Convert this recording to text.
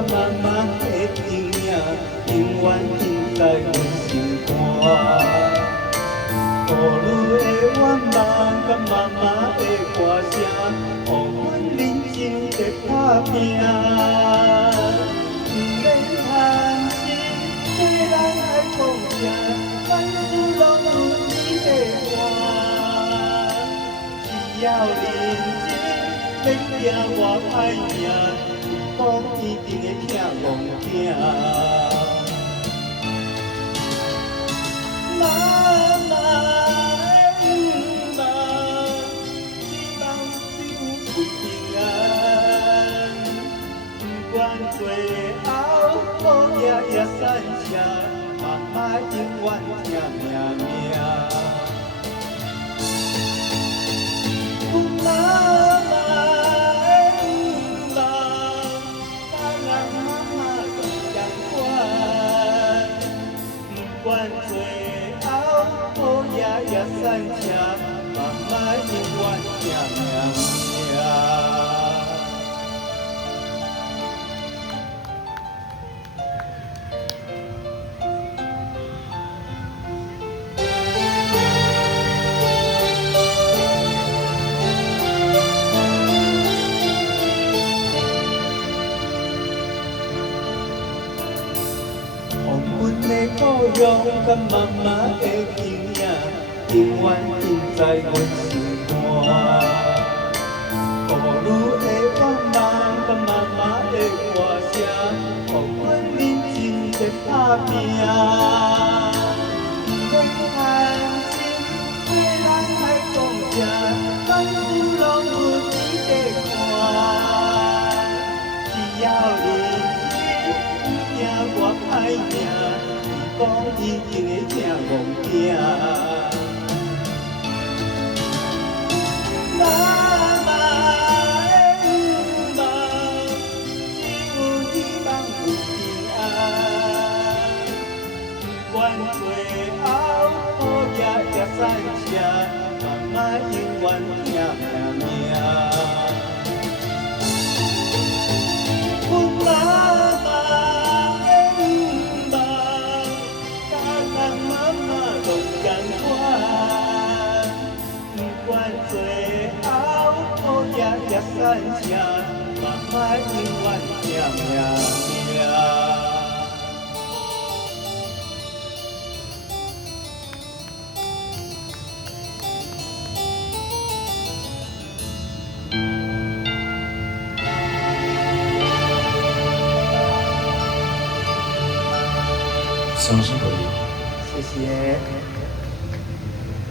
甲妈妈的形影，永远印在阮心肝。父女的愿望，甲妈妈的歌声，予阮人生在打拼。不免叹息，做人爱讲正，万事拢有你的伴。只要认真，免惊我歹命，讲一定会疼憨囝。妈妈的愿望，希望只有一平安。不管最后雨也散谢，妈妈永远疼命命。妈妈的愿望，甲人妈妈拢同款。不管最后雨也散谢，妈妈永远疼命命。阮的故乡甲妈妈的形影，永远印在阮心肝。父女的愿望甲妈妈的歌声，予阮人生在打拼。不免叹息，做人爱讲正，万事拢有你在看。只要认真，不惊我歹命。讲一定会疼憨囝。妈妈的愿望，只有希望有平安。不管最后雨也散谢，妈妈永远疼命命。最后雨也散谢，妈妈永远疼命命。什么是回忆？谢谢。